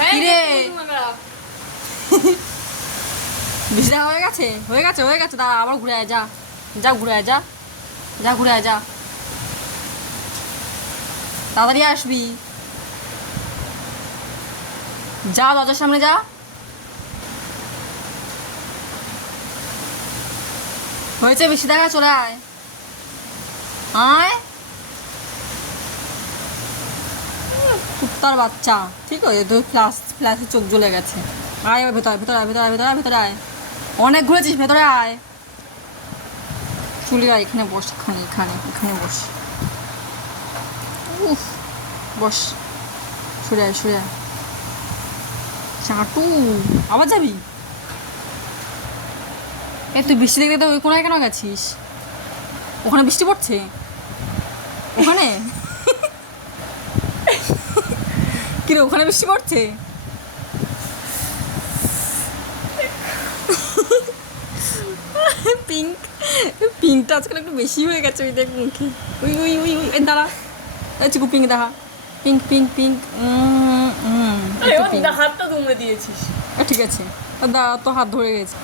কিরে বেশি দেখা হয়ে গেছে হয়ে গেছে হয়ে গেছে দাঁড়া আবার ঘুরে আয় যা যা ঘুরে আয় যা যা ঘুরে আয় যা তাড়াতাড়ি আসবি যা দরজার সামনে যা হয়েছে বেশি দেখা চলে আয় আয় কুত্তার বাচ্চা ঠিক আছে তোর ফ্ল্যাশে চোখ জ্বলে গেছে আয় ভেতরে ভেতরে আয় ভেতরে আয় ভেতরে আয় ভেতরে আয় অনেক ঘুরেছিস ভেতরে আয় চলে আয় এখানে বস এখানে এখানে এখানে বস উফ বস সরে আয় সরে আয় চাটু আবার যাবি এই তুই বৃষ্টি দেখতে ওই কোনায় কেন গেছিস ওখানে বৃষ্টি পড়ছে ওখানে কিরে ওখানে বৃষ্টি পড়ছে পিঙ্ক পিঙ্কটা আজকাল একটু বেশি হয়ে গেছে ওই দেখ মুখে ওই ওই ওই ওই দাঁড়া চিকু পিঙ্ক দেখা পিঙ্ক পিঙ্ক পিঙ্ক হাতটা দুমড়ে দিয়েছিস ঠিক আছে দাঁড়া তো হাত ধরে গেছে